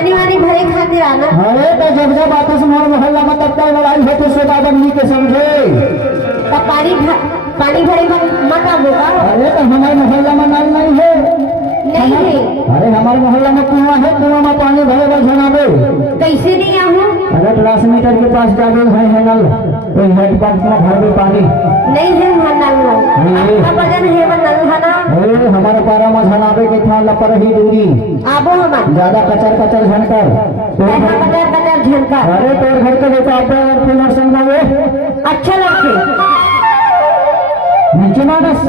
पानी वानी भरे खातिर आना। अरे तो जब जब आते हमारे मोहल्ला में तब तक लड़ाई होती सोदा बननी के समझे। तब पानी भरे मत आबोगा। अरे तो हमारे मोहल्ला में नल नहीं है। नहीं है। अरे हमारे मोहल्ला में कुआं है, कुआं में पानी भरे भर झनाबे। कैसे नहीं आऊँ? अरे ट्रांसमीटर के पास जाबे है नल, कोई हेड पंप में भर भी पानी नहीं है वहाँ नल। अब वजन है वो नल है ना। अरे हमारे पारा में झनाबे के था लपर ही दूरी आबो हमारे ज्यादा कचर कचर झनकर कटर झनकर। अरे तोर घर के देखो आप फिल्म संग अच्छा लगते नीचे मानस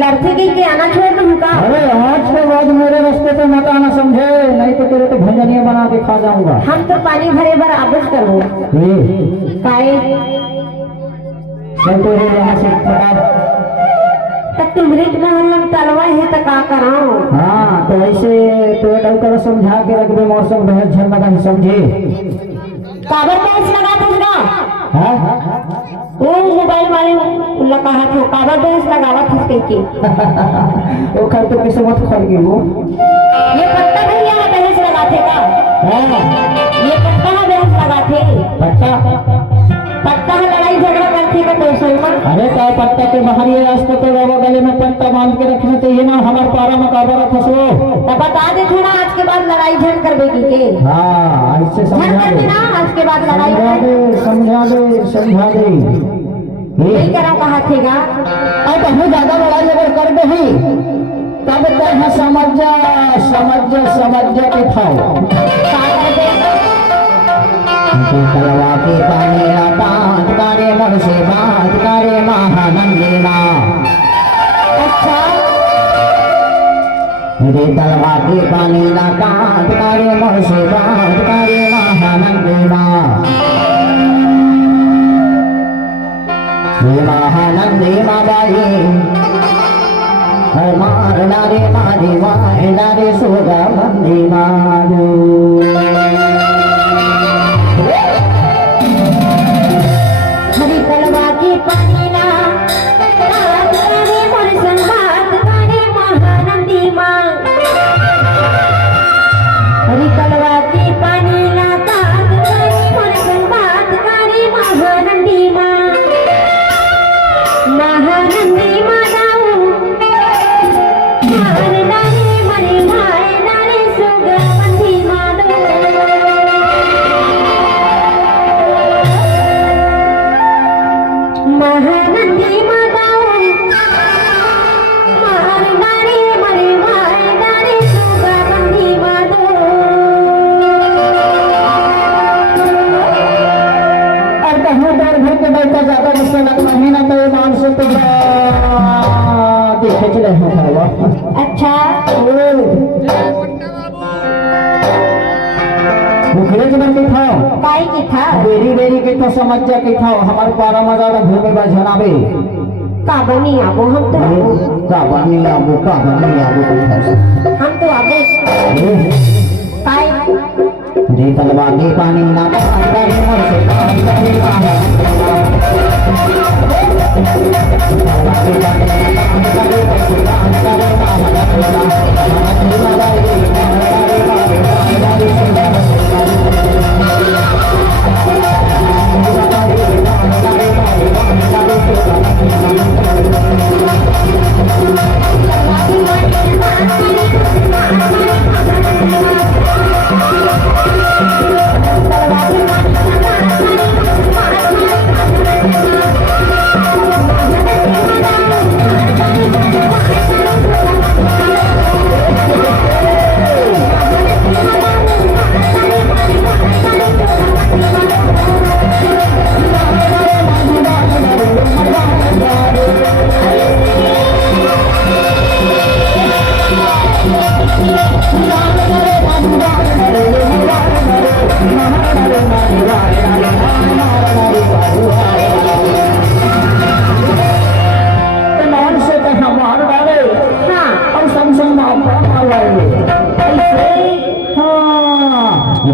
लड़के के आना छोड़ दूँ का। अरे आज के बाद मेरे रास्ते पे मत आना समझे, नहीं तो तेरे को भंजनिया बना के खा जाऊंगा। हम तो पानी भरे भर आबस करूँ काहे तेरे यहाँ से तब तुम्हारे मोहल्ला में तलवा है तो का कराऊं। हाँ तो ऐसे तो डॉक्टर समझा के रख दे, मौसम बहस झन लगा समझे। काबर बहस लगा था वो मोबाइल वाले लगा था काबर बहस लगावा था के वो कल तो किस्मत खोल गई वो। ये पत्ता भैया बहस लगाते का। ये पत्ता बहस लगाते पत्ता लड़ाई झगड़ा करते का तो सलमान। अरे क्या पत्ता के बाहर ये रास्ते पे बाबा गले में पत्ता बांध के रखना चाहिए ना, हमारे पारा में काबरा फंसो। तो बता दे थोड़ा आज के बाद लड़ाई झगड़ कर बेटी के। हाँ ऐसे समझा दे ना आज के बाद लड़ाई समझा दे नहीं करा कहा थेगा। अब हमें ज्यादा लड़ाई अगर कर दे तब तक समझ जा के खाओ। तलवा के पानी ना बात करे मन से बात करे महानंदीना। अच्छा रे तलवा के पानी ना बात करे मन से बात करे महानंदीना। महानंदी माबाई मारना रे मारी मारना रे सोगा मंदी मारू। हरी तलवा की पानी ना बात करे मोर संग बात करे महानंदी माँ। हरी तलवा की पानी ना बात करे मोर संग बात करे महानंदी माँ। महानंदी माँ जाऊं मार नारे मरे मार नारे सुगा मंदी माँ दो। महानंदी माँ जाऊं मार नारे मरे मार नारे सुगा मंदी माँ दो। और कहूँ डर घर के बैठा ज्यादा गुस्सा लगना ही ना तो मान से तो देखे चले हुआ। अच्छा मुखरे जन के खाओ काई की था बेरी के तो समझ जा के खाओ, हमारे पारा में ज्यादा घूमे बा झनाबे। काबनी आबो हम तो काबनी आबो हम तो आबो काई रे तलवा के पानी ना बांधे मोर से बांधे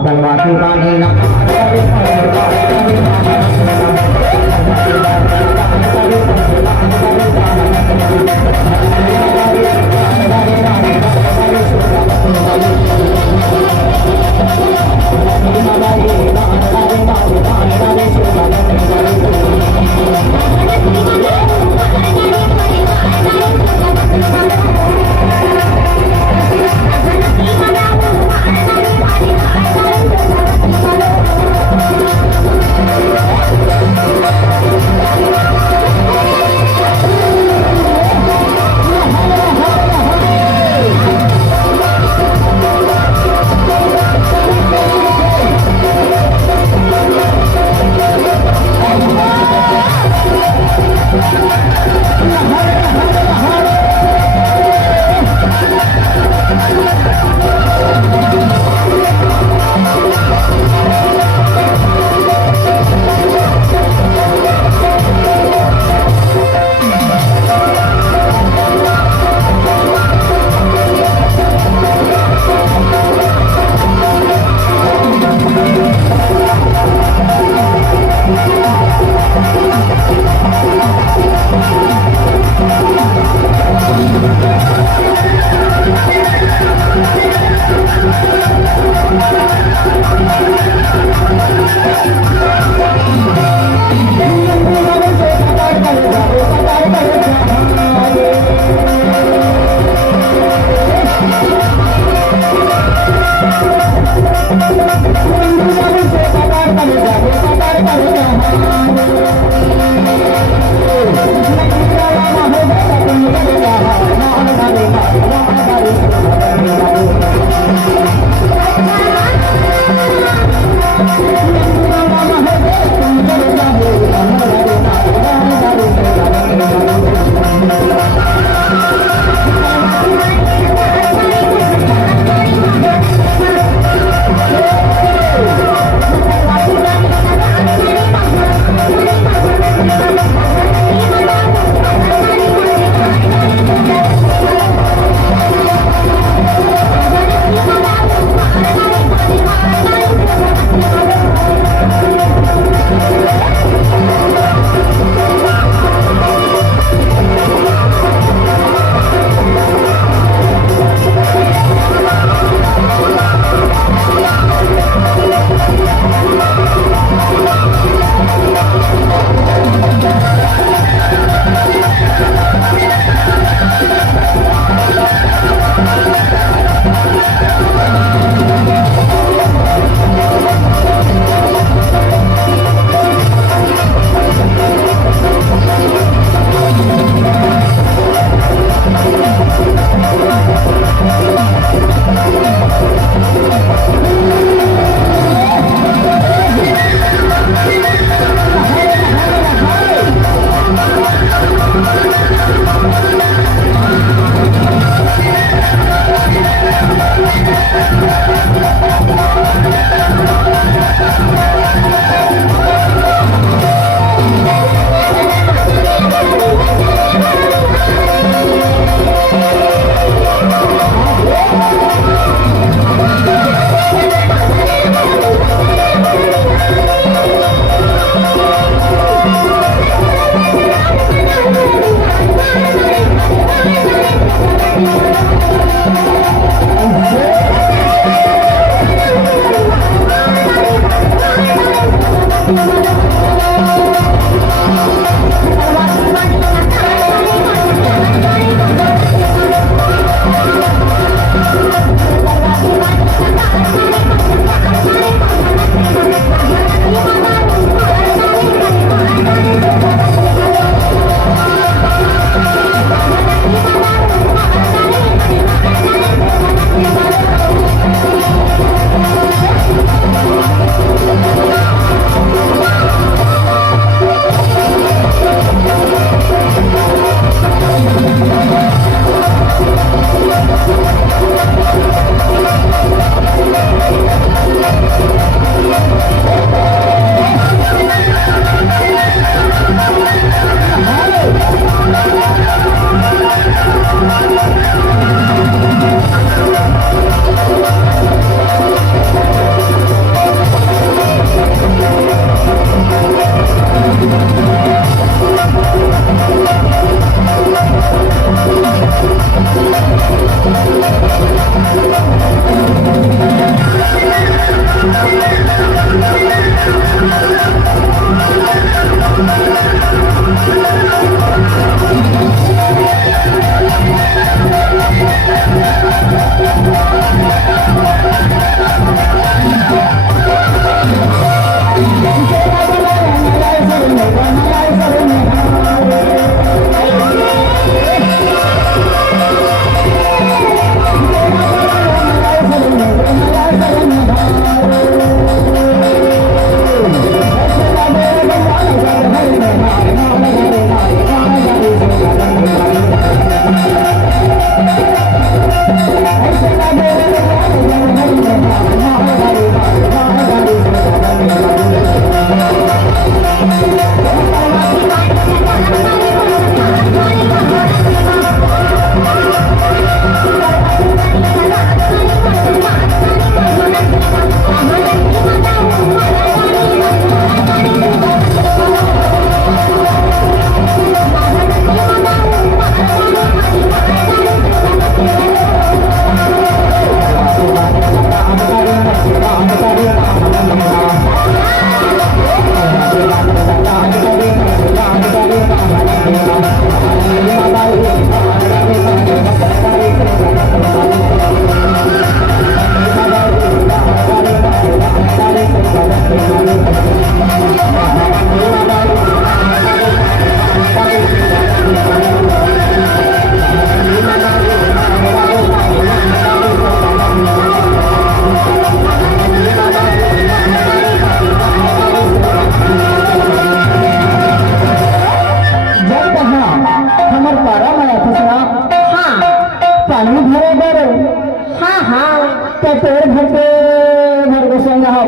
तलवा के पानी ना Thank you. Thank you.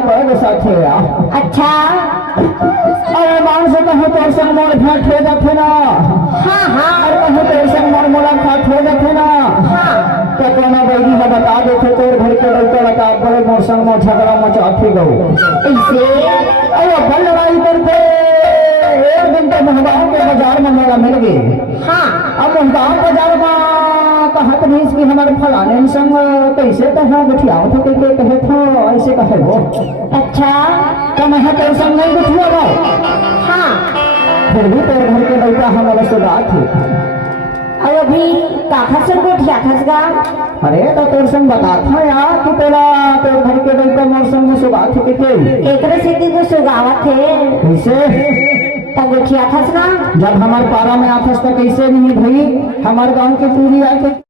पद साथे आ अच्छा अरे मान से कहो तोर संग मोर भेंट हो जाथे ना हाँ हाँ अरे कहो तोर संग मोर मुलाकात हो जाथे ना हाँ तो कोनो बैगी है बता देथे तोर घर के लड़का बता पड़े मोर संग में झगड़ा मचाथे गो ऐसे अरे बल लड़ाई करते एक दिन तो महगाम के बाजार में मेरा मिल गए हाँ अब महगाम बाजार में कहत नहीं कि हमारे फलाने संग कैसे तो हाँ गठियाओ थे के कहे था ऐसे कहे वो अच्छा तो मैं तेरे संग नहीं गठिया गो हाँ फिर भी तेरे घर के लड़का हमारे से बात है और अभी काखा से गोठिया खस गा अरे तो तेरे संग बता था यार कि तेरा तेरे घर के लड़का मोर संग में से बात है के एकरे से तो सुगावत थे कैसे तब गोठिया खस ना जब हमारे पारा में आफस तो कैसे नहीं भाई हमारे गांव की पूरी आके